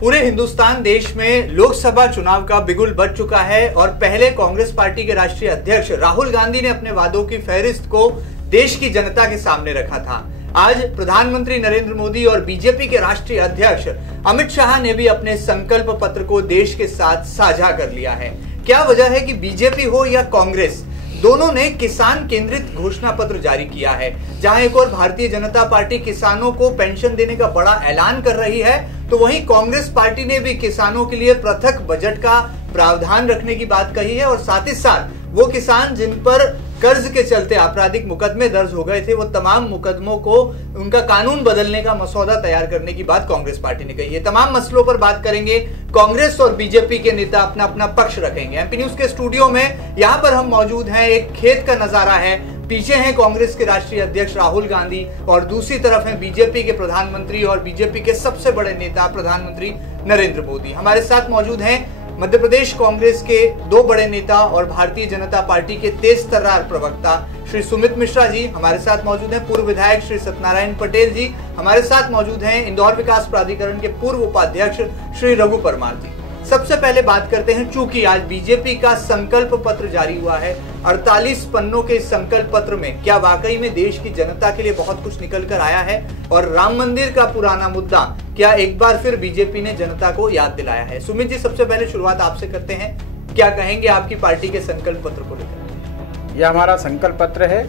पूरे हिंदुस्तान देश में लोकसभा चुनाव का बिगुल बज चुका है और पहले कांग्रेस पार्टी के राष्ट्रीय अध्यक्ष राहुल गांधी ने अपने वादों की फहरिस्त को देश की जनता के सामने रखा था। आज प्रधानमंत्री नरेंद्र मोदी और बीजेपी के राष्ट्रीय अध्यक्ष अमित शाह ने भी अपने संकल्प पत्र को देश के साथ साझा कर लिया है। क्या वजह है कि बीजेपी हो या कांग्रेस, दोनों ने किसान केंद्रित घोषणा पत्र जारी किया है। जहां एक और भारतीय जनता पार्टी किसानों को पेंशन देने का बड़ा ऐलान कर रही है, तो वहीं कांग्रेस पार्टी ने भी किसानों के लिए पृथक बजट का प्रावधान रखने की बात कही है और साथ ही साथ वो किसान जिन पर कर्ज के चलते आपराधिक मुकदमे दर्ज हो गए थे, वो तमाम मुकदमों को उनका कानून बदलने का मसौदा तैयार करने की बात कांग्रेस पार्टी ने कही है। तमाम मसलों पर बात करेंगे। कांग्रेस और बीजेपी के नेता अपना अपना पक्ष रखेंगे। एमपी न्यूज के स्टूडियो में यहाँ पर हम मौजूद हैं। एक खेत का नजारा है, पीछे हैं कांग्रेस के राष्ट्रीय अध्यक्ष राहुल गांधी और दूसरी तरफ हैं बीजेपी के प्रधानमंत्री और बीजेपी के सबसे बड़े नेता प्रधानमंत्री नरेंद्र मोदी। हमारे साथ मौजूद हैं मध्य प्रदेश कांग्रेस के दो बड़े नेता और भारतीय जनता पार्टी के तेज तर्रार प्रवक्ता श्री सुमित मिश्रा जी हमारे साथ मौजूद हैं। पूर्व विधायक श्री सत्यनारायण पटेल जी हमारे साथ मौजूद हैं। इंदौर विकास प्राधिकरण के पूर्व उपाध्यक्ष श्री रघु परमार जी। सबसे पहले बात करते हैं, चूंकि आज बीजेपी का संकल्प पत्र जारी हुआ है, 48 पन्नों के इस संकल्प पत्र में क्या वाकई में देश की जनता के लिए बहुत कुछ निकल कर आया है और राम मंदिर का पुराना मुद्दा क्या एक बार फिर बीजेपी ने जनता को याद दिलाया है? सुमित जी, सबसे पहले शुरुआत आपसे करते हैं। क्या कहेंगे आपकी पार्टी के संकल्प पत्र को लेकर? यह हमारा संकल्प पत्र है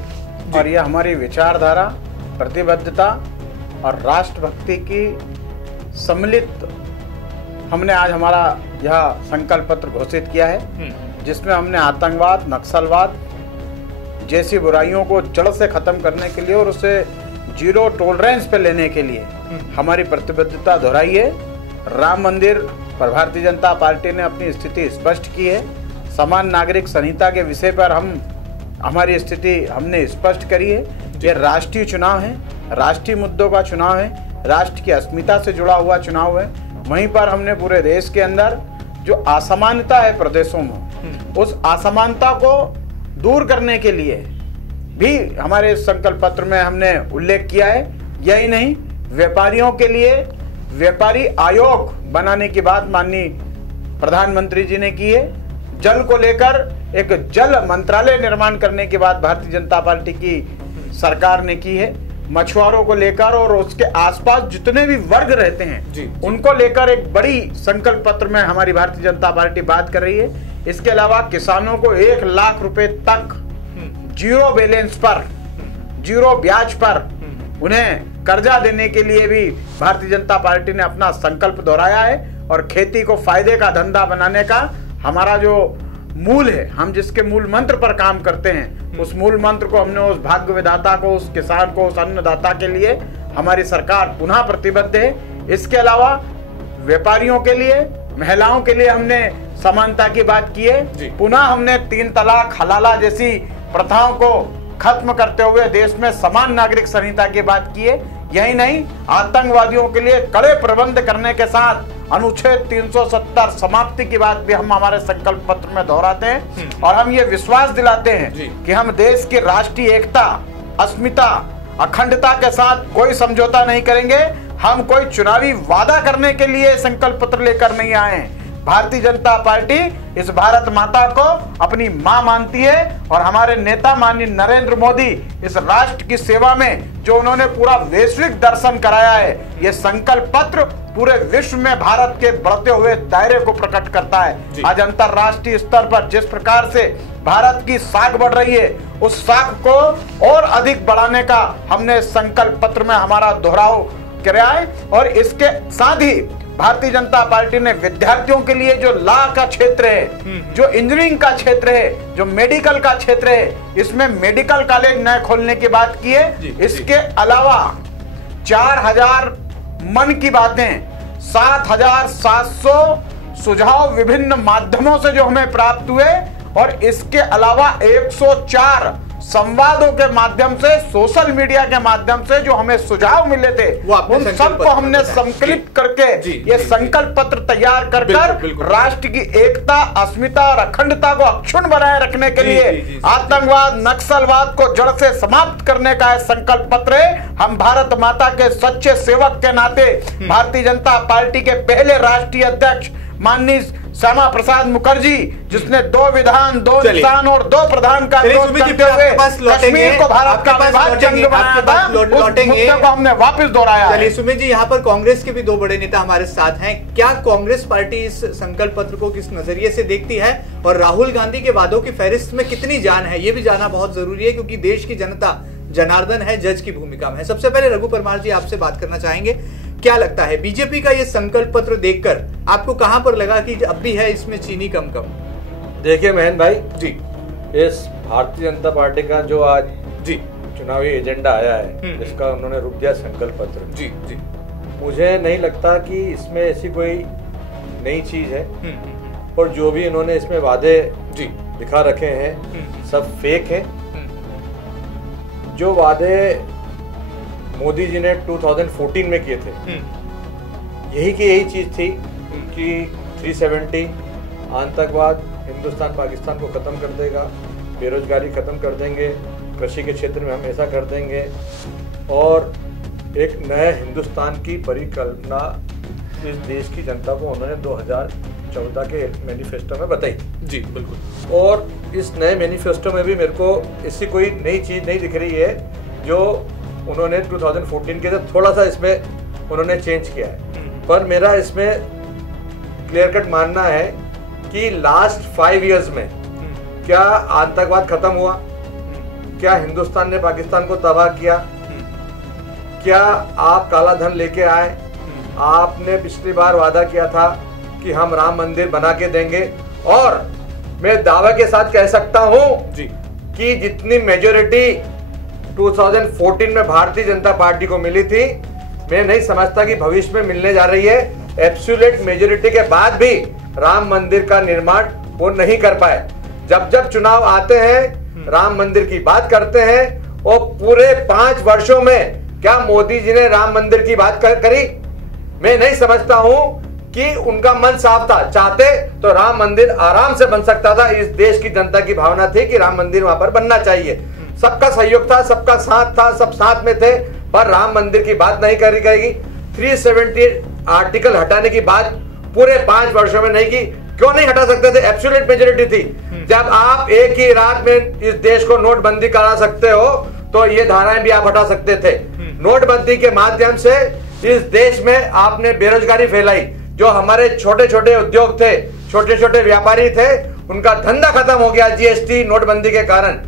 और यह हमारी विचारधारा, प्रतिबद्धता और राष्ट्रभक्ति की सम्मिलित हमने आज हमारा यह संकल्प पत्र घोषित किया है, जिसमें हमने आतंकवाद, नक्सलवाद जैसी बुराइयों को जड़ से खत्म करने के लिए और उसे जीरो टॉलरेंस पे लेने के लिए हमारी प्रतिबद्धता दोहराई है। राम मंदिर पर भारतीय जनता पार्टी ने अपनी स्थिति स्पष्ट की है। समान नागरिक संहिता के विषय पर हमारी स्थिति हमने स्पष्ट करी है। ये राष्ट्रीय चुनाव है, राष्ट्रीय मुद्दों का चुनाव है, राष्ट्र की अस्मिता से जुड़ा हुआ चुनाव है। वहीं पर हमने पूरे देश के अंदर जो असमानता है प्रदेशों में, उस असमानता को दूर करने के लिए भी हमारे संकल्प पत्र में हमने उल्लेख किया है। यही नहीं, व्यापारियों के लिए व्यापारी आयोग बनाने की बात माननीय प्रधानमंत्री जी ने की है। जल को लेकर एक जल मंत्रालय निर्माण करने की बात भारतीय जनता पार्टी की सरकार ने की है। मछुआरों को लेकर और उसके आसपास जितने भी वर्ग रहते हैं उनको लेकर एक बड़ी संकल्प पत्र में हमारी भारतीय जनता पार्टी बात कर रही है। इसके अलावा किसानों को 1 लाख रुपए तक जीरो बैलेंस पर, जीरो ब्याज पर उन्हें कर्जा देने के लिए भी भारतीय जनता पार्टी ने अपना संकल्प दोहराया है। और खेती को फायदे का धंधा बनाने का हमारा जो मूल है, हम जिसके मूल मंत्र पर काम करते हैं, उस मूल मंत्र को हमने उस भाग्य विधाता को, उस किसान को, उस अन्नदाता के लिए हमारी सरकार पुनः प्रतिबद्ध है। इसके अलावा व्यापारियों के लिए, महिलाओं के लिए हमने समानता की बात की है। पुनः हमने 3 तलाक, हलाला जैसी प्रथाओं को खत्म करते हुए देश में समान नागरिक संहिता की बात की है। यही नहीं, आतंकवादियों के लिए कड़े प्रबंध करने के साथ अनुच्छेद 370 समाप्ति की बात भी हम हमारे संकल्प पत्र में दोहराते हैं। और हम ये विश्वास दिलाते हैं कि हम देश की राष्ट्रीय एकता, अस्मिता, अखंडता के साथ कोई समझौता नहीं करेंगे। हम कोई चुनावी वादा करने के लिए संकल्प पत्र लेकर नहीं आए हैं। भारतीय जनता पार्टी इस भारत माता को अपनी मां मानती है और हमारे नेता माननीय नरेंद्र मोदी इस राष्ट्र की सेवा में जो उन्होंने पूरा वैश्विक दर्शन कराया है, ये संकल्प पत्र पूरे विश्व में भारत के बढ़ते हुए दायरे को प्रकट करता है। आज अंतरराष्ट्रीय स्तर पर जिस प्रकार से भारत की साख बढ़ रही है, उस साख को और अधिक बढ़ाने का हमने संकल्प पत्र में हमारा दोहराव किया है। और इसके साथ ही भारतीय जनता पार्टी ने विद्यार्थियों के लिए जो लॉ का क्षेत्र है, जो इंजीनियरिंग का क्षेत्र है, जो मेडिकल का क्षेत्र है, इसमें मेडिकल कॉलेज नए खोलने की बात की है। इसके अलावा 4000 मन की बातें, 7700 सुझाव विभिन्न माध्यमों से जो हमें प्राप्त हुए और इसके अलावा 104 संवादों के माध्यम से, सोशल मीडिया के माध्यम से जो हमें सुझाव मिले थे उन सबको हमने संकलित करके ये संकल्प पत्र तैयार कर राष्ट्र की एकता, अस्मिता और अखंडता को अक्षुण्ण बनाए रखने के लिए आतंकवाद, नक्सलवाद को जड़ से समाप्त करने का संकल्प पत्र है। हम भारत माता के सच्चे सेवक के नाते भारतीय जनता पार्टी के पहले राष्ट्रीय अध्यक्ष माननीय श्यामा प्रसाद मुखर्जी, जिसने 2 विधान, 2 इंसान और 2 प्रधान का विरोध करते हुए कश्मीर को भारत का अविभाज्य अंग बनाया था, उस मुद्दे को हमने वापस दोहराया। चलिए सुमित जी, यहाँ पर कांग्रेस के भी 2 बड़े नेता हमारे साथ हैं। क्या कांग्रेस पार्टी इस संकल्प पत्र को किस नजरिए से देखती है और राहुल गांधी के वादों की फहरिस्त में कितनी जान है, ये भी जानना बहुत जरूरी है, क्योंकि देश की जनता जनार्दन है, जज की भूमिका में है। सबसे पहले रघु परमार जी, आपसे बात करना चाहेंगे, क्या लगता है बीजेपी का ये संकल्प पत्र देखकर आपको कहां पर लगा कि अब भी है इसमें चीनी कम? देखिए महेंद्र भाई जी, इस भारतीय जनता पार्टी का जो आज जी चुनावी एजेंडा आया है, जिसका उन्होंने रूप दिया संकल्प पत्र, जी जी, मुझे नहीं लगता कि इसमें ऐसी कोई नई चीज है। और जो भी इन्होंने इसमें वादे जी दिखा रखे हैं सब फेक है। जो वादे मोदी जी ने 2014 में किए थे, यही की यही चीज थी कि 370 आतंकवाद, हिंदुस्तान पाकिस्तान को खत्म कर देगा, बेरोजगारी खत्म कर देंगे, कृषि के क्षेत्र में हम ऐसा कर देंगे और एक नए हिंदुस्तान की परिकल्पना इस देश की जनता को उन्होंने 2014 के मैनिफेस्टो में बताई। जी बिल्कुल। और इस नए मैनिफेस्टो में भी मेरे को इससे कोई नई चीज नहीं दिख रही है। जो उन्होंने 2014 के साथ थोड़ा सा इसमें उन्होंने चेंज किया है, पर मेरा इसमें क्लियर कट मानना है कि लास्ट 5 इयर्स में क्या आतंकवाद खत्म हुआ, क्या हिंदुस्तान ने पाकिस्तान को तबाह किया, क्या आप काला धन लेके आए, आपने पिछली बार वादा किया था कि हम राम मंदिर बना के देंगे, और मैं दावे के साथ कह सकता हूं जी कि जितनी मेजोरिटी 2014 में भारतीय जनता पार्टी को मिली थी, मैं नहीं समझता कि भविष्य में मिलने जा रही है। एब्सोल्यूट मेजोरिटी के बाद भी राम मंदिर का निर्माण वो नहीं कर पाए। जब जब चुनाव आते हैं राम मंदिर की बात करते हैं, और पूरे 5 वर्षों में क्या मोदी जी ने राम मंदिर की बात करी? मैं नहीं समझता हूं कि उनका मन साफ था। चाहते तो राम मंदिर आराम से बन सकता था। इस देश की जनता की भावना थी कि राम मंदिर वहां पर बनना चाहिए, सबका सहयोग था, सबका साथ था, सब साथ में थे, पर राम मंदिर की बात नहीं करी गई। 370 आर्टिकल हटाने की बात पूरे 5 वर्षों में नहीं की। क्यों नहीं हटा सकते थे? एब्सोल्यूट मेजोरिटी थी। जब आप एक ही रात में इस देश को नोटबंदी करा सकते हो, तो ये धाराएं भी आप हटा सकते थे। नोटबंदी के माध्यम से इस देश में आपने बेरोजगारी फैलाई। जो हमारे छोटे छोटे उद्योग थे, छोटे छोटे व्यापारी थे, उनका धंधा खत्म हो गया जीएसटी नोटबंदी के कारण।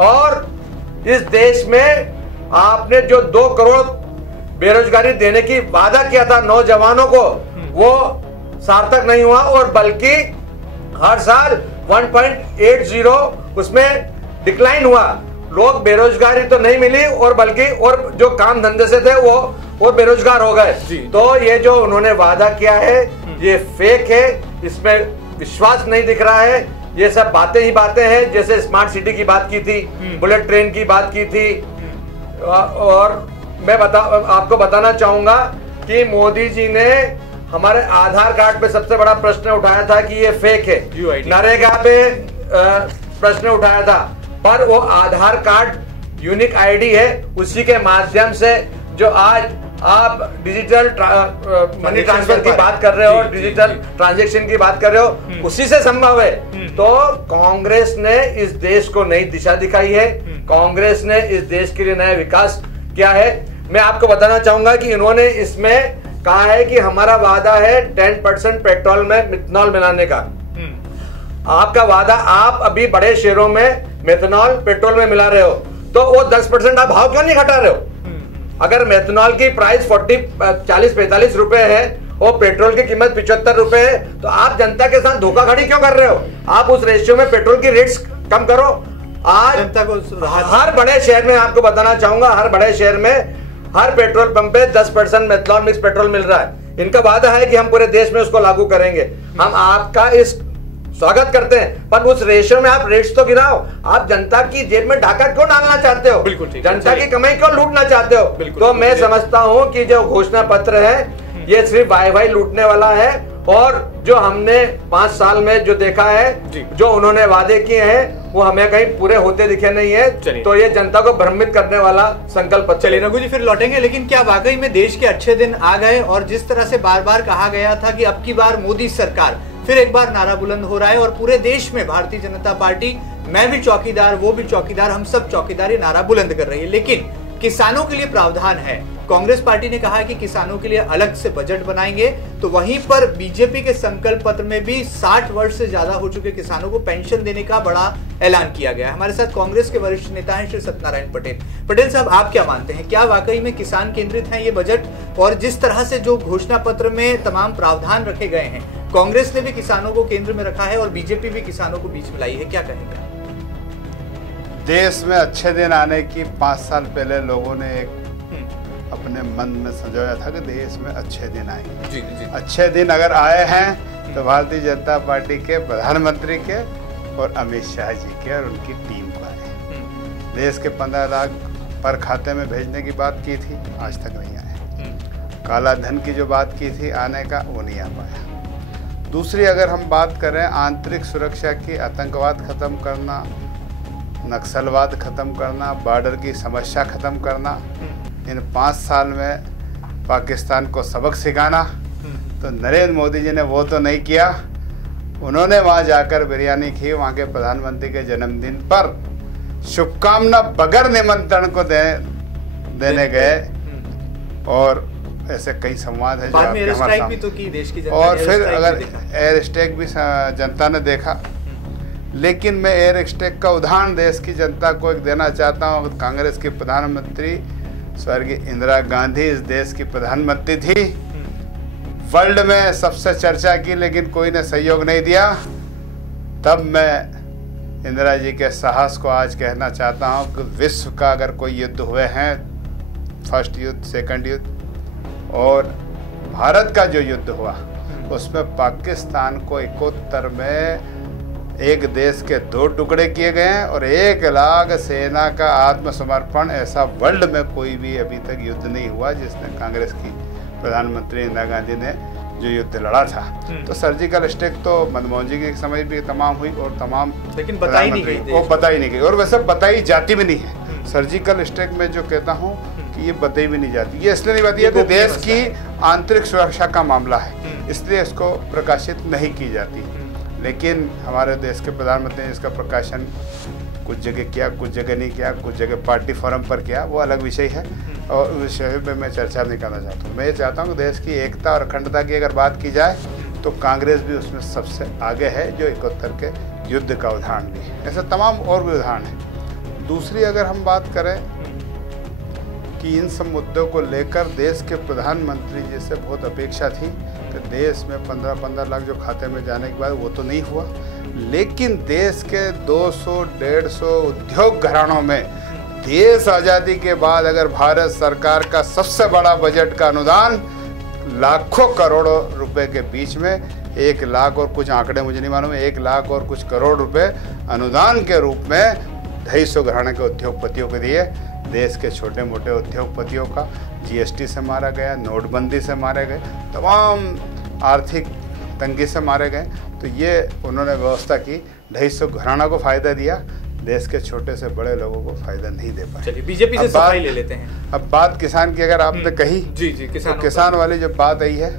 और इस देश में आपने जो 2 करोड़ बेरोजगारी देने की वादा किया था नौजवानों को, वो सार्थक नहीं हुआ, और बल्कि हर साल 1.80 उसमें डिक्लाइन हुआ। लोग बेरोजगारी तो नहीं मिली, और बल्कि और जो काम धंधे से थे वो बेरोजगार हो गए। तो ये जो उन्होंने वादा किया है ये फेक है, इसमें विश्वास नहीं दिख रहा है। ये सब बातें ही बातें हैं। जैसे स्मार्ट सिटी की बात की थी, बुलेट ट्रेन की बात की थी, और मैं आपको बताना चाहूंगा कि मोदी जी ने हमारे आधार कार्ड पे सबसे बड़ा प्रश्न उठाया था कि ये फेक है। नरेगा पे प्रश्न उठाया था, पर वो आधार कार्ड यूनिक आईडी है, उसी के माध्यम से जो आज आप डिजिटल मनी ट्रांसफर की बात कर रहे हो, डिजिटल ट्रांजैक्शन की बात कर रहे हो, उसी से संभव है। तो कांग्रेस ने इस देश को नई दिशा दिखाई है, कांग्रेस ने इस देश के लिए नया विकास किया है। मैं आपको बताना चाहूंगा कि इन्होंने इसमें कहा है कि हमारा वादा है 10% पेट्रोल में मिथनॉल मिलाने का। आपका वादा, आप अभी बड़े शहरों में मेथनॉल पेट्रोल में मिला रहे हो, तो वो 10% आप भाव क्यों नहीं घटा रहे हो? अगर मेथनॉल की प्राइस 40-45 रुपए है और पेट्रोल की कीमत 75 रुपए है, तो आप जनता के साथ धोखाधड़ी क्यों कर रहे हो? आप उस रेशियो में पेट्रोल की रेट्स कम करो। आज जनता को हर बड़े शहर में, आपको बताना चाहूंगा, हर बड़े शहर में हर पेट्रोल पंप पे 10% मेथनॉल मिक्स पेट्रोल मिल रहा है। इनका वादा है कि हम पूरे देश में उसको लागू करेंगे। हम आपका इस स्वागत करते हैं, पर उस रेशो में आप रेट्स तो गिराओ। आप जनता की जेब में ढाका क्यों डालना चाहते हो? बिल्कुल ठीक, जनता की कमाई क्यों लूटना चाहते हो? तो मैं समझता हूं कि जो घोषणा पत्र है ये सिर्फ वाई लूटने वाला है, और जो हमने 5 साल में जो देखा है, जो उन्होंने वादे किए हैं वो हमें कहीं पूरे होते दिखे नहीं है। तो ये जनता को भ्रमित करने वाला संकल्प। चलिए रघु जी, फिर लौटेंगे, लेकिन क्या वाकई में देश के अच्छे दिन आ गए? और जिस तरह से बार बार कहा गया था कि अब की बार मोदी सरकार, फिर एक बार नारा बुलंद हो रहा है और पूरे देश में भारतीय जनता पार्टी, मैं भी चौकीदार वो भी चौकीदार, हम सब चौकीदार, ये नारा बुलंद कर रही है। लेकिन किसानों के लिए प्रावधान है। कांग्रेस पार्टी ने कहा है कि किसानों के लिए अलग से बजट बनाएंगे, तो वहीं पर बीजेपी के संकल्प पत्र में भी 60 वर्ष से ज्यादा हो चुके किसानों को पेंशन देने का बड़ा ऐलान किया गया है। हमारे साथ कांग्रेस के वरिष्ठ नेता हैं श्री सत्यनारायण पटेल। पटेल साहब, आप क्या मानते हैं, क्या वाकई में किसान केंद्रित है ये बजट? और जिस तरह से जो घोषणा पत्र में तमाम प्रावधान रखे गए हैं, कांग्रेस ने भी किसानों को केंद्र में रखा है और बीजेपी भी किसानों को बीच में लाई है, क्या कहेंगे? देश में अच्छे दिन आने की 5 साल पहले लोगों ने एक अपने मन में संजोया था कि देश में अच्छे दिन आएंगे। जी जी। अच्छे दिन अगर आए हैं तो भारतीय जनता पार्टी के प्रधानमंत्री के और अमित शाह जी के और उनकी टीम को आए। देश के 15 लाख पर खाते में भेजने की बात की थी, आज तक नहीं आए। काला धन की जो बात की थी आने का, वो नहीं आ पाया। दूसरी अगर हम बात करें आंतरिक सुरक्षा की, आतंकवाद खत्म करना, नक्सलवाद खत्म करना, बॉर्डर की समस्या खत्म करना, इन 5 साल में पाकिस्तान को सबक सिखाना, तो नरेंद्र मोदी जी ने वो तो नहीं किया। उन्होंने वहाँ जाकर बिरयानी खी, वहाँ के प्रधानमंत्री के जन्मदिन पर शुभकामना बगैर निमंत्रण को देने गए, और ऐसे कई संवाद है जो आपके हमारे सामने। तो की देश की और फिर अगर एयर स्ट्राइक भी जनता ने देखा, लेकिन मैं एयर स्ट्राइक का उदाहरण देश की जनता को एक देना चाहता हूँ। कांग्रेस की प्रधानमंत्री स्वर्गीय इंदिरा गांधी इस देश की प्रधानमंत्री थी, वर्ल्ड में सबसे चर्चा की, लेकिन कोई ने सहयोग नहीं दिया। तब मैं इंदिरा जी के साहस को आज कहना चाहता हूँ कि विश्व का अगर कोई युद्ध हुए हैं, फर्स्ट युद्ध, सेकंड युद्ध, और भारत का जो युद्ध हुआ उसमें पाकिस्तान को 71 में एक देश के 2 टुकड़े किए गए हैं और 1 लाख सेना का आत्मसमर्पण। ऐसा वर्ल्ड में कोई भी अभी तक युद्ध नहीं हुआ जिसने कांग्रेस की प्रधानमंत्री इंदिरा गांधी ने जो युद्ध लड़ा था। तो सर्जिकल स्ट्राइक तो मनमोहन जी के समय भी तमाम हुई और तमाम, लेकिन बताई नहीं गई, वो बताई नहीं गई, और वैसे बताई जाती भी नहीं है। सर्जिकल स्ट्राइक में जो कहता हूँ कि ये बताई भी नहीं जाती, ये इसलिए नहीं बताई है कि देश की आंतरिक सुरक्षा का मामला है, इसलिए इसको प्रकाशित नहीं की जाती। लेकिन हमारे देश के प्रधानमंत्री ने इसका प्रकाशन कुछ जगह किया, कुछ जगह नहीं किया, कुछ जगह पार्टी फोरम पर किया, वो अलग विषय है और उस विषय पे मैं चर्चा नहीं करना चाहता हूँ। मैं ये चाहता हूँ कि देश की एकता और अखंडता की अगर बात की जाए तो कांग्रेस भी उसमें सबसे आगे है, जो 71 के युद्ध का उदाहरण भी है। ऐसे तमाम और भी उदाहरण हैं। दूसरी अगर हम बात करें कि इन सब मुद्दों को लेकर देश के प्रधानमंत्री जी से बहुत अपेक्षा थी कि देश में 15-15 लाख जो खाते में जाने के बाद वो तो नहीं हुआ, लेकिन देश के 200-150 उद्योग घरानों में देश आज़ादी के बाद अगर भारत सरकार का सबसे बड़ा बजट का अनुदान लाखों करोड़ों रुपए के बीच में 1 लाख और कुछ, आंकड़े मुझे नहीं मालूम है, 1 लाख और कुछ करोड़ रुपए अनुदान के रूप में 250 घराने के उद्योगपतियों को दिए। देश के छोटे मोटे उद्योगपतियों का जीएसटी से मारा गया, नोटबंदी से मारे गए, तमाम आर्थिक तंगी से मारे गए। तो ये उन्होंने व्यवस्था की, 250 घराना को फायदा दिया, देश के छोटे से बड़े लोगों को फायदा नहीं दे पाए। चलिए बीजेपी से सफाई ले लेते हैं। अब बात किसान की अगर आपने कही, जी जी, तो किसान वाली जब बात आई है,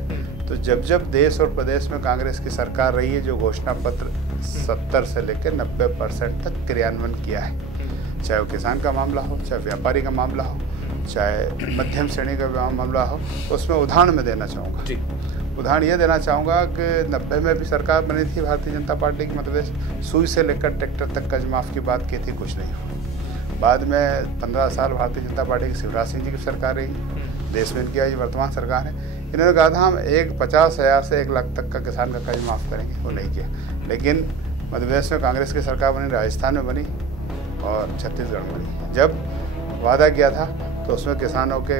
तो जब देश और प्रदेश में कांग्रेस की सरकार रही है, जो घोषणा पत्र 70 से लेकर 90% तक क्रियान्वयन किया है, चाहे वो किसान का मामला हो, चाहे व्यापारी का मामला हो, चाहे मध्यम श्रेणी का मामला हो, उसमें उदाहरण मैं देना चाहूँगा। उदाहरण ये देना चाहूँगा कि 90 में भी सरकार बनी थी भारतीय जनता पार्टी की, मतलब सुई से लेकर ट्रैक्टर तक कर्ज माफ़ की बात की थी, कुछ नहीं हुआ। बाद में 15 साल भारतीय जनता पार्टी की शिवराज सिंह जी की सरकार रही, देश में इनकी आज वर्तमान सरकार है। इन्होंने कहा था हम 50,000 से 1 लाख तक का किसान का कर्ज माफ़ करेंगे, वो नहीं किया। लेकिन मध्य प्रदेश में कांग्रेस की सरकार बनी, राजस्थान में बनी और छत्तीसगढ़ में बनी। जब वादा किया था तो उसमें किसानों के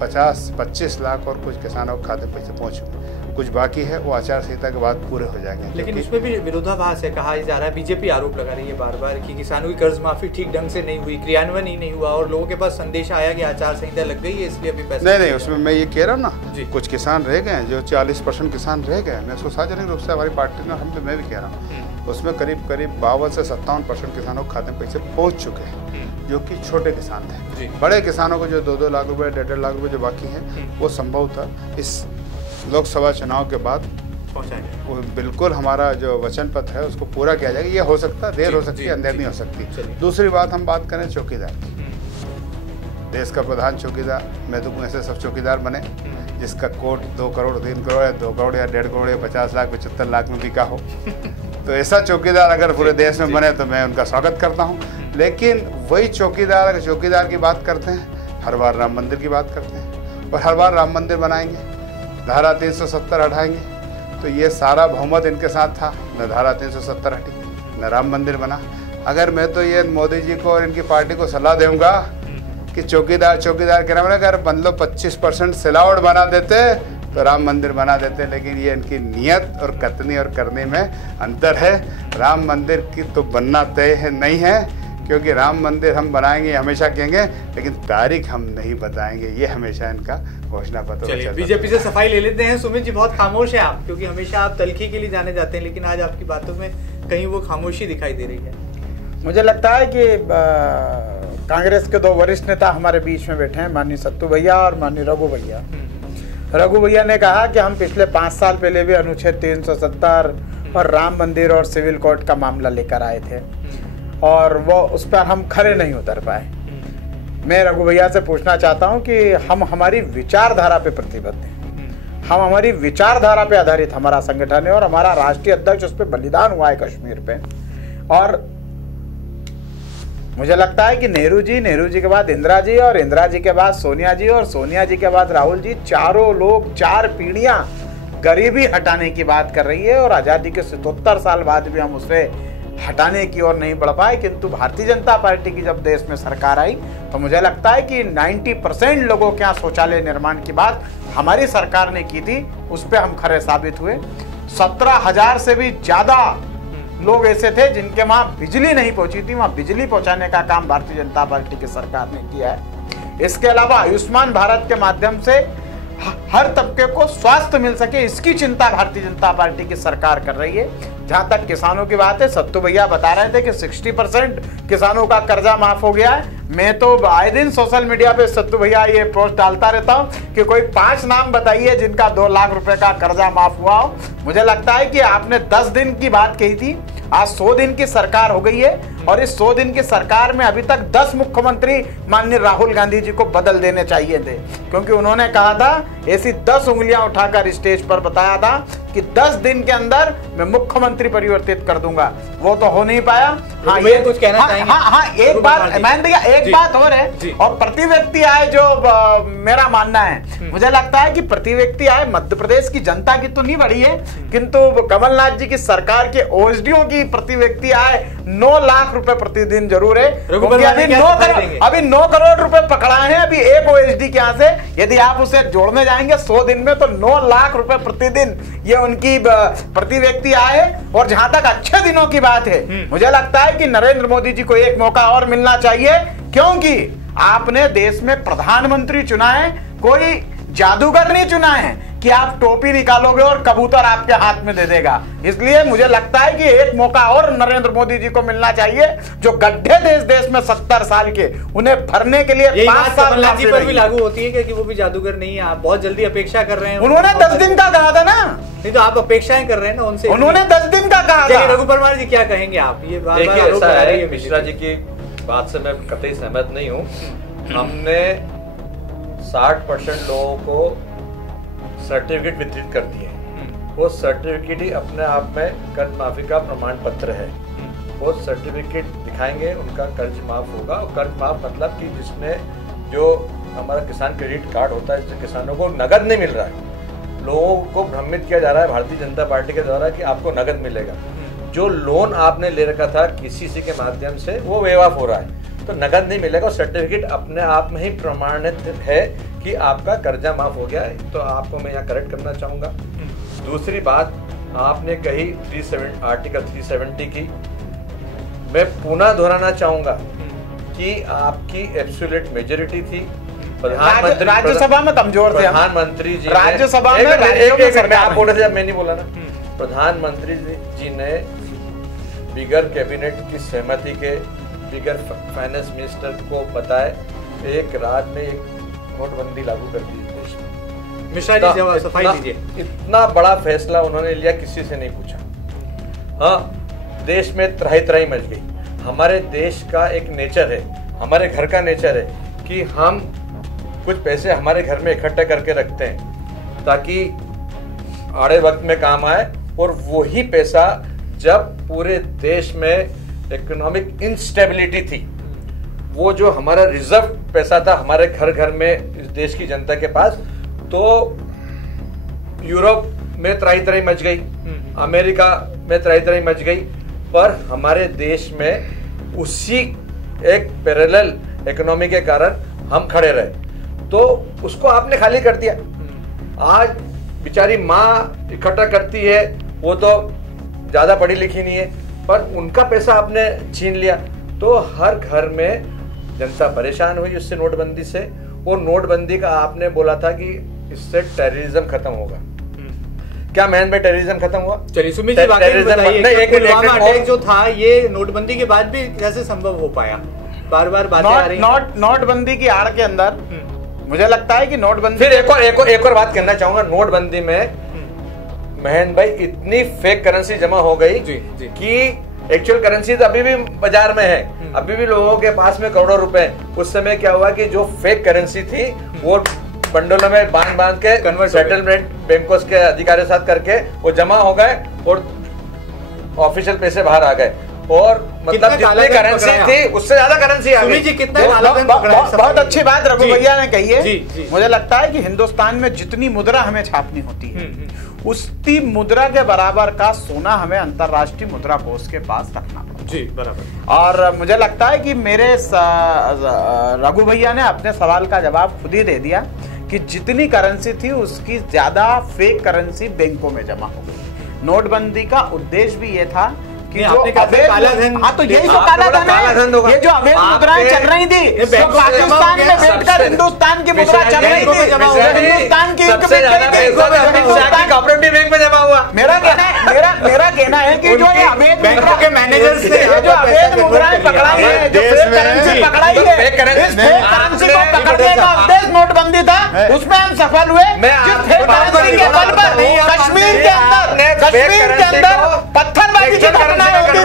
25 लाख और कुछ किसानों के खाते पैसे पहुँच चुके। कुछ बाकी है वो आचार संहिता के बाद पूरे हो जाएंगे। लेकिन उसमें भी विरोधाभास है, कहा जा रहा है, बीजेपी आरोप लगा रही है बार बार कि किसानों की कर्ज माफी ठीक ढंग से नहीं हुई, क्रियान्वयन ही नहीं हुआ और लोगों के पास संदेश आया कि आचार संहिता लग गई है इसलिए अभी पैसा नहीं, उसमें मैं ये कह रहा हूँ ना, कुछ किसान रह गए जो 40% किसान रह गए, मैं उसको सार्वजनिक रूप से हमारी पार्टी ने हम मैं भी कह रहा हूँ, उसमें करीब 52 से 57% किसानों के खाते में पैसे पहुँच चुके हैं, जो कि छोटे किसान थे। बड़े किसानों को जो 2-2 लाख रुपए 1.5 लाख रुपए जो बाकी हैं वो संभव था इस लोकसभा चुनाव के बाद पहुंचाएंगे। वो बिल्कुल हमारा जो वचन पत्र है उसको पूरा किया जाएगा। ये हो सकता है, देर हो सकती है, अंधेर नहीं हो सकती। दूसरी बात हम बात करें चौकीदार, देश का प्रधान चौकीदार, मैं तो ऐसे सब चौकीदार बने जिसका कोट 2 करोड़ 3 करोड़ या 2 करोड़ या 1.5 करोड़ या 50 लाख 75 लाख में बिका हो तो ऐसा चौकीदार अगर पूरे देश में बने तो मैं उनका स्वागत करता हूँ। लेकिन वही चौकीदार अगर चौकीदार की बात करते हैं, हर बार राम मंदिर की बात करते हैं और हर बार राम मंदिर बनाएंगे, धारा 370 हटाएंगे, तो ये सारा बहुमत इनके साथ था, न धारा 370 हटी न राम मंदिर बना। अगर मैं तो ये मोदी जी को और इनकी पार्टी को सलाह दूंगा कि चौकीदार के नाम अगर मतलब 25% सिलावट बना देते तो राम मंदिर बना देते, लेकिन ये इनकी नियत और कथनी और करने में अंतर है। राम मंदिर की तो बनना तय है नहीं है, क्योंकि राम मंदिर हम बनाएंगे हमेशा कहेंगे, लेकिन तारीख हम नहीं बताएंगे, ये हमेशा इनका घोषणा पत्र। चलिए बीजेपी से सफाई ले लेते हैं। सुमित जी, बहुत खामोश है आप, क्योंकि हमेशा आप तलखी के लिए जाने जाते हैं, लेकिन आज आपकी बातों में कहीं वो खामोशी दिखाई दे रही है। मुझे लगता है कि कांग्रेस के 2 वरिष्ठ नेता हमारे बीच में बैठे हैं, माननीय सत्तू भैया और माननीय रघु भैया। रघु भैया ने कहा कि हम पिछले 5 साल पहले भी अनुच्छेद 370 और राम मंदिर और सिविल कोर्ट का मामला लेकर आए थे और वो उस पर हम खरे नहीं उतर पाए। मैं रघु भैया से पूछना चाहता हूं कि हम हमारी विचारधारा पे प्रतिबद्ध हैं, हम हमारी विचारधारा पे आधारित हमारा संगठन है और हमारा राष्ट्रीय अध्यक्ष उस पर बलिदान हुआ है कश्मीर पे। और मुझे लगता है कि नेहरू जी के बाद इंदिरा जी और इंदिरा जी के बाद सोनिया जी और सोनिया जी के बाद राहुल जी, चारों लोग 4 पीढ़ियां गरीबी हटाने की बात कर रही है और आज़ादी के 77 साल बाद भी हम उसे हटाने की ओर नहीं बढ़ पाए। किंतु भारतीय जनता पार्टी की जब देश में सरकार आई तो मुझे लगता है कि 90% लोगों के यहाँ शौचालय निर्माण की बात हमारी सरकार ने की थी, उस पर हम खरे साबित हुए। 17,000 से भी ज्यादा लोग ऐसे थे जिनके वहां बिजली नहीं पहुंची थी, वहां बिजली पहुंचाने का काम भारतीय जनता पार्टी की सरकार ने किया है। इसके अलावा आयुष्मान भारत के माध्यम से हर तबके को स्वास्थ्य मिल सके, इसकी चिंता भारतीय जनता पार्टी की सरकार कर रही है। जहां तक किसानों की बात है, सत्तू भैया बता रहे थे कि 60% किसानों का कर्जा माफ हो गया है। मैं तो आए दिन सोशल मीडिया पे सत्तू भैया ये पोस्ट डालता रहता हूं कि कोई 5 नाम बताइए जिनका 2 लाख रुपए का कर्जा माफ हुआ हो। मुझे लगता है कि आपने 10 दिन की बात कही थी, आज 100 दिन की सरकार हो गई है और इस 100 दिन की सरकार में अभी तक 10 मुख्यमंत्री माननीय राहुल गांधी जी को बदल देने चाहिए थे, क्योंकि उन्होंने कहा था, ऐसी 10 उंगलियां उठाकर स्टेज पर बताया था कि 10 दिन के अंदर मैं मुख्यमंत्री परिवर्तित कर दूंगा। वो तो हो नहीं पाया। हाँ, ये कुछ कहना चाहेंगे? हाँ, एक बात मान दिया, एक बात और है, और प्रति व्यक्ति आय जो मेरा मानना है, मुझे लगता है कि प्रति व्यक्ति आय मध्य प्रदेश की जनता की तो नहीं बढ़ी है, किंतु कमलनाथ जी की सरकार के ओएसडीओ की प्रति व्यक्ति आय 9 लाख रुपए प्रतिदिन जरूर है। अभी 9 करोड़ रुपए पकड़ाए हैं अभी एक ओएसडी के यहाँ से, यदि आप उसे जोड़ने जाएंगे 100 दिन में तो 9 लाख रुपए प्रतिदिन ये उनकी प्रति व्यक्ति आय है। और जहां तक अच्छे दिनों की बात है, मुझे लगता है कि नरेंद्र मोदी जी को एक मौका और मिलना चाहिए, क्योंकि आपने देश में प्रधानमंत्री चुना है, कोई जादूगर नहीं चुना है कि आप टोपी निकालोगे और कबूतर आपके हाथ में दे देगा। इसलिए मुझे लगता है कि एक मौका और नरेंद्र मोदी जी को मिलना चाहिए, जो गड्ढे देश में 70 साल के, उन्हें भरने के लिए 5 साल कमलनाथ जी पर भी लागू होती है कि वो भी जादूगर नहीं है, आप बहुत जल्दी अपेक्षा कर रहे हैं। उन्होंने 10 दिन का कहा था ना, नहीं तो आप अपेक्षाएं कर रहे हैं ना उनसे, उन्होंने 10 दिन का कहा था। रघु परमार जी क्या कहेंगे आप? ये देखिए, ऐसा है, मिश्रा जी की बात से मैं कतई सहमत नहीं हूँ। हमने 60% लोगों को सर्टिफिकेट वितरित कर दिए, वो सर्टिफिकेट ही अपने आप में कर्ज माफी का प्रमाण पत्र है। वो सर्टिफिकेट दिखाएंगे, उनका कर्ज माफ होगा। और कर्ज माफ मतलब कि जिसमें जो हमारा किसान क्रेडिट कार्ड होता है, जिससे किसानों को नगद नहीं मिल रहा है, लोगों को भ्रमित किया जा रहा है भारतीय जनता पार्टी के द्वारा कि आपको नगद मिलेगा। जो लोन आपने ले रखा था किसी के माध्यम से, वो वेवाफ हो रहा है, तो नगद नहीं मिलेगा। और सर्टिफिकेट अपने आप में ही प्रमाणित है कि आपका कर्जा माफ हो गया है। तो आपको मैं यहाँ करेक्ट करना चाहूँगा, दूसरी बात आपने कही आर्टिकल 370 की, मैं पुनः दोहराना चाहूंगा कि आपकी एब्सोल्यूट मेजोरिटी थी। राज्यसभा में कमजोर थे, प्रधानमंत्री जी राज्यसभा में आप बोल रहे थे, मैं नहीं बोला ना। प्रधानमंत्री जी ने बिगर कैबिनेट की सहमति के बिगर फाइनेंस मिनिस्टर को बताए, एक रात में एक नोटबंदी लागू कर दी देश में। मिश्रा जी जवाब सफाई दीजिए। इतना बड़ा फैसला उन्होंने लिया, किसी से नहीं पूछा। हाँ, देश में त्राही त्राही मच गई। हमारे देश का एक नेचर है, हमारे घर का नेचर है कि हम कुछ पैसे हमारे घर में इकट्ठा करके रखते हैं ताकि आड़े वक्त में काम आए, और वही पैसा जब पूरे देश में इकोनॉमिक इंस्टेबिलिटी थी, वो जो हमारा रिजर्व पैसा था हमारे घर घर में इस देश की जनता के पास, तो यूरोप में त्राही त्राही मच गई, अमेरिका में त्राही त्राही मच गई, पर हमारे देश में उसी एक पैरेलल इकोनॉमी के कारण हम खड़े रहे, तो उसको आपने खाली कर दिया। आज बेचारी माँ इकट्ठा करती है, वो तो ज्यादा पढ़ी लिखी नहीं है, पर उनका पैसा आपने छीन लिया, तो हर घर में जनता परेशान हुई उससे, नोटबंदी से। और नोटबंदी का आपने बोला था कि इससे टेररिज्म खत्म होगा। क्या मैन भाई टेररिज्म खत्म हुआ? चलिए सुमित जी बताइए, पुलवामा अटैक जो था ये नोटबंदी के बाद भी कैसे संभव हो पाया? बार बार बातें आ रही हैं। नोटबंदी की आड़ के अंदर मुझे लगता है कि नोटबंदी, फिर एक और बात कहना चाहूंगा, नोटबंदी में महन भाई इतनी फेक करेंसी जमा हो गई कि एक्चुअल करेंसी तो अभी भी बाजार में है, अभी भी लोगों के पास में करोड़ों रुपए। उस समय क्या हुआ कि जो फेक करेंसी थी वो बंडलों में बांध के सेटलमेंट बैंकों के अधिकारियों के साथ करके वो जमा हो गए और ऑफिशियल पैसे बाहर आ गए, और मतलब जितनी करेंसी थी उससे ज्यादा करेंसी आ गई। बहुत अच्छी बात रघु भैया ने कही है। मुझे लगता है कि हिंदुस्तान में जितनी मुद्रा हमें छापनी होती है उसी मुद्रा के बराबर का सोना हमें अंतरराष्ट्रीय मुद्रा कोष के पास रखना पड़ता जी, बराबर। और मुझे लगता है कि मेरे रघु भैया ने अपने सवाल का जवाब खुद ही दे दिया कि जितनी करेंसी थी उसकी ज्यादा फेक करेंसी बैंकों में जमा हो गई। नोटबंदी का उद्देश्य भी ये था कि जो अवैध, हाँ तो यही तो काला धन है, ये जो अवैध मुद्राएं चल रही थी, जो पाकिस्तान में बैठकर हिंदुस्तान की मुद्रा चल रही थी, हिंदुस्तान की कोऑपरेटिव बैंक में जमा हुआ। मेरा कहना है कि जो ये अवैध बैंकों के मैनेजर्स ने जो अवैध मुद्राएं पकड़ाई है, जो फेक करेंसी पकड़ाई है, इस फेक करेंसी को पकड़ने का उद्देश्य नोटबंदी था, उसमें हम सफल हुए। जिस फेक करेंसी के बल पर कश्मीर के अंदर पत्थरबाजी की घटनाएं होती थी,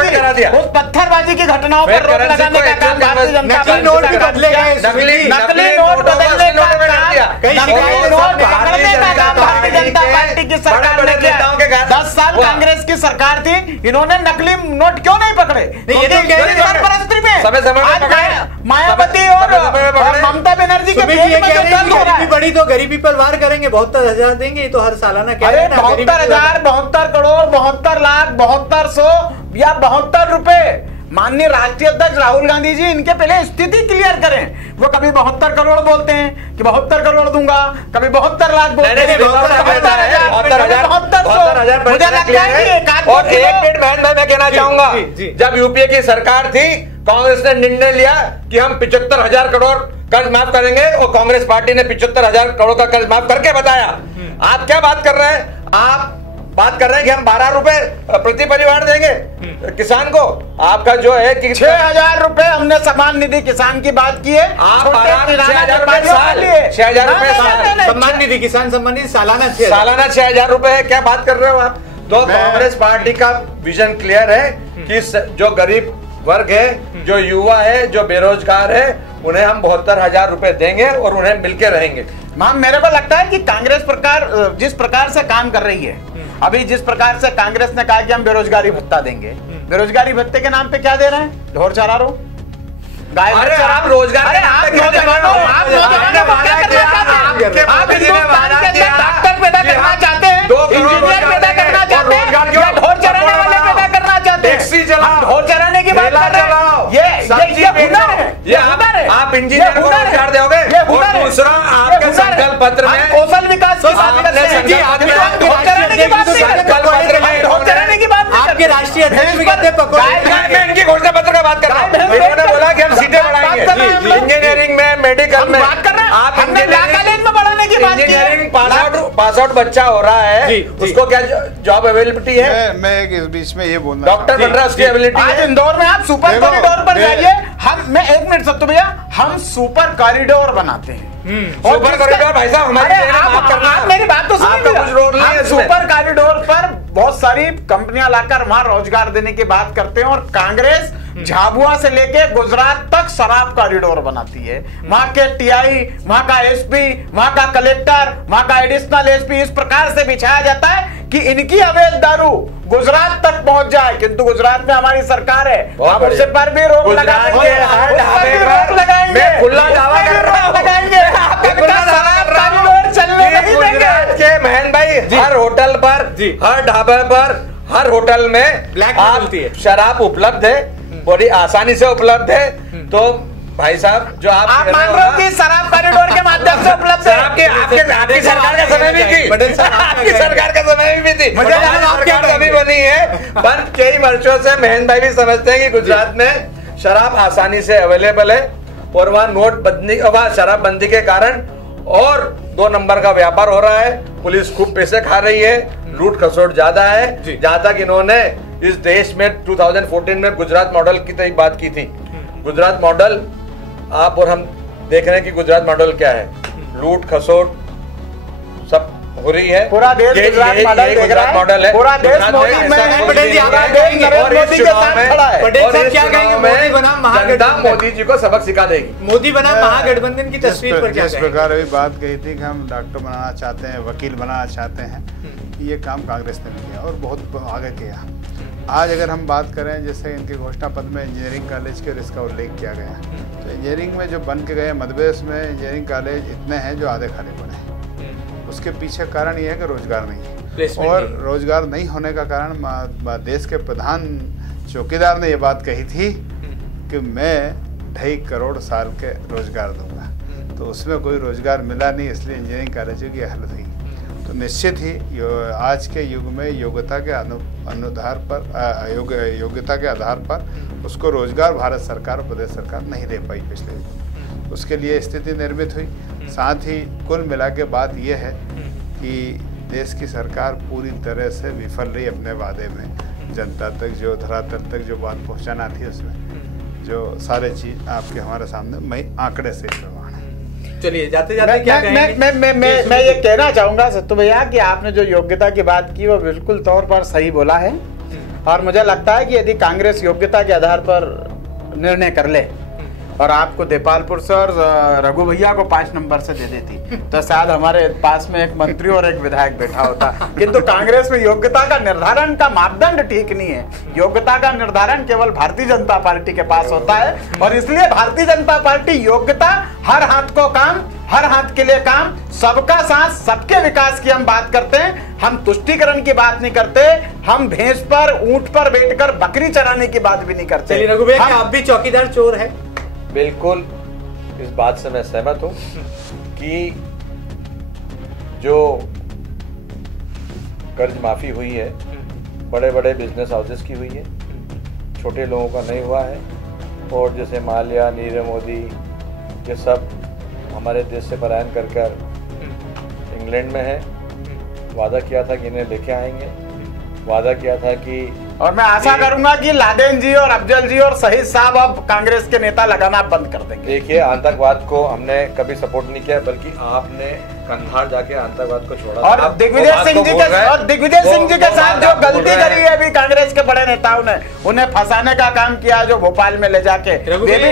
उस पत्थरबाजी की घटनाओं पर रोक लगाने का काम भारतीय जनता पार्टी नोट भी बदले गए, नकली नोट बदलने का काम, नकली नोट पकड़ने का काम भारतीय जनता पार्टी की सरकार ने किया। 10 साल कांग्रेस की सरकार थी, इन्होंने नकली नोट क्यों नहीं पकड़े? सरपरस्ती में मायावती और ममता बनर्जी के गरीबी बढ़ी तो गरीबी पर वार करेंगे, 72,000 देंगे, ये तो हर सालाना क्या है? 72,000, 72 करोड़, 72 लाख, 7200 या 72 रुपए। माननीय राष्ट्रीय अध्यक्ष राहुल गांधी जी इनके पहले स्थिति क्लियर करें। वो कभी 72 करोड़ बोलते हैं कि 72 करोड़ दूंगा, कभी 72 लाख बोलते हैं, 72,000। मुझे लगता है कि और एक मिनट मैं कहना चाहूंगा, जब यूपीए की सरकार थी कांग्रेस ने निर्णय लिया कि हम 75,000 करोड़ कर्ज माफ करेंगे, और कांग्रेस पार्टी ने 75,000 करोड़ का कर्ज माफ करके बताया। आप क्या बात कर रहे हैं? आप बात कर रहे हैं कि हम 12 रुपए प्रति परिवार देंगे किसान को। आपका जो है कि 6,000 रुपए हमने सम्मान निधि किसान की बात की है। आप 6,000 रुपए साल, 6,000 रुपए साल सम्मान निधि, किसान सम्मान निधि सालाना 6,000 रुपए है। क्या बात कर रहे हो आप? तो कांग्रेस पार्टी का विजन क्लियर है कि जो गरीब वर्ग है, जो युवा है, जो बेरोजगार है, उन्हें हम 72,000 रुपए देंगे और उन्हें मिलके रहेंगे। मैम मेरे को लगता है कि कांग्रेस जिस प्रकार से काम कर रही है, अभी जिस प्रकार से कांग्रेस ने कहा कि हम बेरोजगारी भत्ता देंगे, बेरोजगारी भत्ते के नाम पे क्या दे रहे हैं? ढोर चरा रो, गाय चरा। आप रोजगार डॉक्टर पैदा करना चाहते हैं, इंजीनियर पैदा करना चाहते हैं, ढोर चराने वाले पैदा करना चाहते हैं। ढोर चराने की बात कर रहे हैं, ये हुनर है, ये हुनर है। आप इंजीनियर को रोजगार दोगे, और दूसरा आपके संकल्प पत्र में कौशल विकास की बात करते हैं। आपके राष्ट्रीय अध्यक्ष भी कहते हैं पकौड़े। मैं इनकी घोषणा पत्र का बात कर रहा हूँ। उन्होंने बोला कि हम सीटें बढ़ाएंगे इंजीनियरिंग में, मेडिकल में। आप इंजीनियरिंग पास आउट बच्चा हो रहा है, उसको क्या जॉब अवेलेबिलिटी है? मैं इस बीच में ये बोलना, डॉक्टर बन रहा है, उसकी एबिलिटी आज इंदौर में आप सुपर कॉरिडोर पर जाइए। मैं 1 मिनट सत्तू भैया, हम सुपर कॉरिडोर बनाते हैं। सुपर कॉरिडोर भाई साहब हमारी आप मेरी बात तो सुनिए। सुपर कॉरिडोर पर बहुत सारी कंपनियां लाकर वहां रोजगार देने की बात करते हैं, और कांग्रेस झाबुआ से लेके गुजरात तक शराब कॉरिडोर बनाती है। वहां के टीआई, वहां का एसपी, वहां का कलेक्टर, वहां का एडिशनल एसपी इस प्रकार से बिछाया जाता है कि इनकी अवैध दारू गुजरात तक पहुंच जाए। किंतु गुजरात में हमारी सरकार है, हम उससे पर भी रोक लगाएंगे, खुला दावा कर रहा हूं, गुजरात के महन भाई हर होटल पर, हर ढाबे पर, हर होटल में ब्लैक शराब उपलब्ध है, बड़ी आसानी से उपलब्ध है। तो भाई साहब जो आप मान रहे हो कि शराब कॉरिडोर के माध्यम से उपलब्ध है, आपकी सरकार का समय भी थी, आपकी सरकार का समय भी थी, सरकार अभी बनी है, पर कई वर्षों से महन भाई भी समझते हैं कि गुजरात में शराब आसानी से अवेलेबल है, और वहाँ नोटबंदी, वहाँ शराबबंदी के कारण और 2 नंबर का व्यापार हो रहा है। पुलिस खूब पैसे खा रही है, लूट खसोट ज्यादा है। जहां तक इन्होंने इस देश में 2014 में गुजरात मॉडल की तो बात की थी। गुजरात मॉडल आप और हम देख रहे हैं कि गुजरात मॉडल क्या है, लूट खसोट सब हो रही है। पूरा देश गुजरात मॉडल है, पूरा देश मोदी के साथ खड़ा है। पटेल साहब क्या कहेंगे? मोदी बनाम महागठबंधन, मोदी जी को सबक सिखा देगी। मोदी बनाम महागठबंधन की तस्वीर पर क्या जिस प्रकार अभी बात कही थी कि हम डॉक्टर बनाना चाहते हैं, वकील बनाना चाहते हैं, ये काम कांग्रेस ने किया और बहुत आगे किया। आज अगर हम बात करें, जैसे इनके घोषणा पत्र में इंजीनियरिंग कॉलेज के, इसका उल्लेख किया गया, तो इंजीनियरिंग में जो बन के गए मध्य प्रदेश में इंजीनियरिंग कॉलेज इतने हैं जो आधे खाली पड़े हैं। उसके पीछे कारण ये है कि रोजगार नहीं है, और रोजगार नहीं होने का कारण देश के प्रधान चौकीदार ने ये बात कही थी कि मैं 2.5 करोड़ साल के रोजगार दूंगा, तो उसमें कोई रोजगार मिला नहीं, इसलिए इंजीनियरिंग कॉलेजों की हालत हुई। तो निश्चित ही आज के युग में योग्यता के अनुधार पर योग्यता के आधार पर उसको रोजगार भारत सरकार और प्रदेश सरकार नहीं दे पाई पिछले, उसके लिए स्थिति निर्मित हुई। साथ ही कुल मिला के बात यह है कि देश की सरकार पूरी तरह से विफल रही अपने वादे में, जनता तक जो धरातल तक जो बात पहुंचाना थी उसमें, जो सारे चीज आपके हमारे सामने मैं आंकड़े से प्रमाण है। चलिए जाते जाते क्या कहेंगे? मैं ये कहना चाहूंगा सत्तू भैया कि आपने जो योग्यता की बात की वो बिल्कुल तौर पर सही बोला है, और मुझे लगता है कि यदि कांग्रेस योग्यता के आधार पर निर्णय कर ले और आपको देपालपुर से और रघु भैया को 5 नंबर से दे देती, तो शायद हमारे पास में एक मंत्री और एक विधायक बैठा होता। किंतु कांग्रेस में योग्यता का निर्धारण का मापदंड ठीक नहीं है। योग्यता का निर्धारण केवल भारतीय जनता पार्टी के पास होता है, और इसलिए भारतीय जनता पार्टी योग्यता, हर हाथ को काम, हर हाथ के लिए काम, सबका साथ, सबके विकास की हम बात करते हैं। हम तुष्टीकरण की बात नहीं करते, हम भैंस पर, ऊंट पर बैठकर बकरी चराने की बात भी नहीं करते। चलिए रघु भैया, आप भी चौकीदार चोर है? बिल्कुल, इस बात से मैं सहमत हूं कि जो कर्ज माफी हुई है बड़े बड़े बिजनेस हाउसेस की हुई है, छोटे लोगों का नहीं हुआ है। और जैसे माल्या, नीरव मोदी, ये सब हमारे देश से पलायन कर कर इंग्लैंड में है। वादा किया था कि इन्हें लेके आएंगे, वादा किया था कि, और मैं आशा करूंगा कि लादेन जी और अफजल जी और शहीद साहब अब कांग्रेस के नेता लगाना बंद कर देंगे। देखिए, आतंकवाद को हमने कभी सपोर्ट नहीं किया, बल्कि आपने कंधार जाके आतंकवाद को छोड़ा। और दिग्विजय सिंह जी के साथ जो गलती करी है अभी कांग्रेस के बड़े नेताओं ने, उन्हें फंसाने का काम किया जो भोपाल में ले जाके, वे भी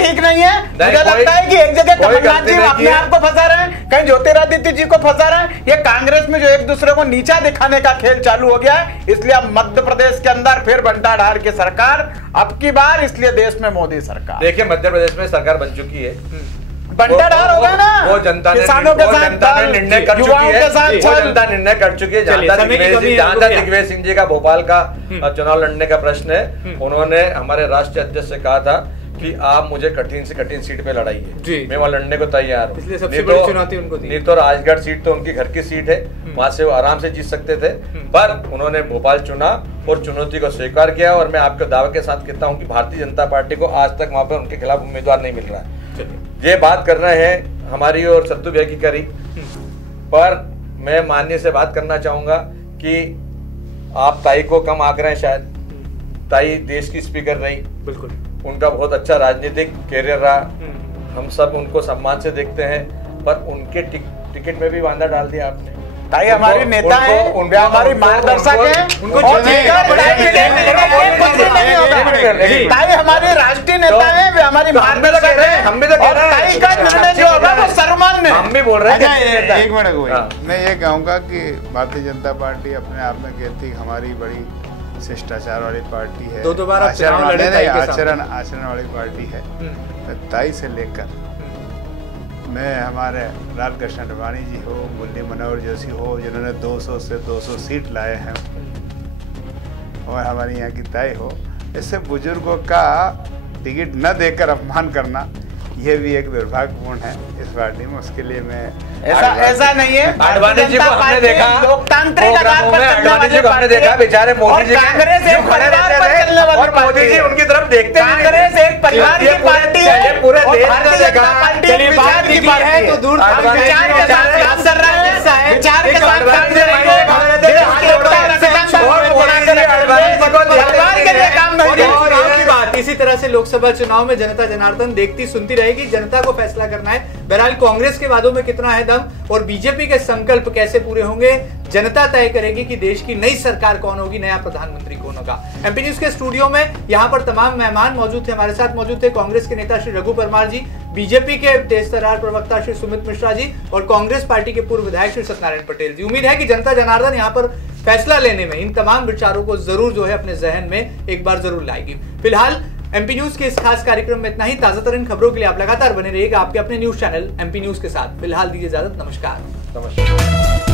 ठीक नहीं है। मुझे लगता है कि एक जगह कमलनाथ जी अपने आप को फंसा रहे हैं, कहीं ज्योतिरादित्य जी को फंसा रहे हैं। ये कांग्रेस में जो एक दूसरे को नीचा दिखाने का खेल चालू हो गया है, इसलिए अब मध्य प्रदेश के अंदर फिर बंटाढार की सरकार अब की बार, इसलिए देश में मोदी सरकार। देखिए, मध्य प्रदेश में सरकार बन चुकी है, बंटाढार हो गया ना, वो जनता ने किसानों के साथ निर्णय कर चुकी है, वो जनता निर्णय कर चुकी है। जहां तक दिग्विजय सिंह जी का भोपाल का चुनाव लड़ने का प्रश्न है, उन्होंने हमारे राष्ट्रीय अध्यक्ष से कहा था कि आप मुझे कठिन से कठिन सीट पे लड़ाइए, जी, मैं वहाँ लड़ने को तैयार हूँ। इसलिए सबसे बड़ी चुनौती उनको दी। नहीं तो राजगढ़ सीट तो उनकी घर की सीट है, वहां से वो आराम से जीत सकते थे, पर उन्होंने भोपाल चुना और चुनौती को स्वीकार किया। और मैं आपके दावे के साथ कहता हूँ कि भारतीय जनता पार्टी को आज तक वहां पर उनके खिलाफ उम्मीदवार नहीं मिल रहा है। ये बात कर रहे हैं हमारी और सत्तू भैया की करी, पर मैं माननीय से बात करना चाहूंगा कि आप ताई को कम आंक रहे हैं। शायद ताई देश की स्पीकर रही, बिल्कुल उनका बहुत अच्छा राजनीतिक कैरियर रहा, हम सब उनको सम्मान से देखते हैं, पर उनके टिकट में भी वांदा डाल दिया आपने। ताई हमारी नेता है, हमारी मार्गदर्शक है, उनको ताई हमारी राष्ट्रीय नेता है, वे हमारी मार्गदर्शक है। हम भी तो कह रहे हैं ताई का निर्णय जो होगा वो सर्वमान्य है। हम भी बोल रहे हैं। एक मिनट हुई, मैं ये कहूँगा कि भारतीय जनता पार्टी अपने आप में कहती है हमारी बड़ी शिष्टाचार वाली पार्टी है, दो बार आचरण वाली पार्टी है। ताई से लेकर मैं हमारे लाल कृष्ण अडवाणी जी हो, मुरली मनोहर जोशी हो, जिन्होंने 200 से 200 सीट लाए हैं, और हमारी यहाँ की ताई हो, ऐसे बुजुर्गों का टिकट न देकर अपमान करना ये भी एक दुर्भाग्यपूर्ण है इस पार्टी में। उसके लिए मैं ऐसा नहीं है। आडवाणी जी को हमने देखा लोकतांत्रिक आधार पर आडवाणी जी को हमने देखा बेचारे मोदी जी कांग्रेस एक परिवार पर चलने वाली और मोदी जी उनकी तरफ देखते हैं। कांग्रेस एक परिवार की पार्टी है, पूरे देश भारतीय ने जनता देखा। पार्टी एक विचार की पार्टी है, तो दूर विचार के साथ काम कर रहा है, विचार के साथ काम करेंगे, इसी तरह से लोकसभा चुनाव में जनता जनार्दन देखती सुनती रहेगी, जनता को फैसला करना है। बहरहाल कांग्रेस के वादों में कितना है दम और बीजेपी के संकल्प कैसे पूरे होंगे, जनता तय करेगी कि देश की नई सरकार कौन होगी, नया प्रधानमंत्री कौन होगा। एमपी न्यूज के स्टूडियो में यहाँ पर तमाम मेहमान मौजूद थे। हमारे साथ मौजूद थे कांग्रेस के नेता श्री रघु परमार जी, बीजेपी के तेजतर्रार प्रवक्ता श्री सुमित मिश्रा जी और कांग्रेस पार्टी के पूर्व विधायक श्री सत्यनारायण पटेल जी। उम्मीद है कि जनता जनार्दन यहाँ पर फैसला लेने में इन तमाम विचारों को जरूर जो है अपने जहन में एक बार जरूर लाएगी। फिलहाल एमपी न्यूज के इस खास कार्यक्रम में इतना ही। ताजा तरीन खबरों के लिए आप लगातार बने रहिएगा आपके अपने न्यूज चैनल एमपी न्यूज के साथ। फिलहाल दीजिए इजाजत, नमस्कार।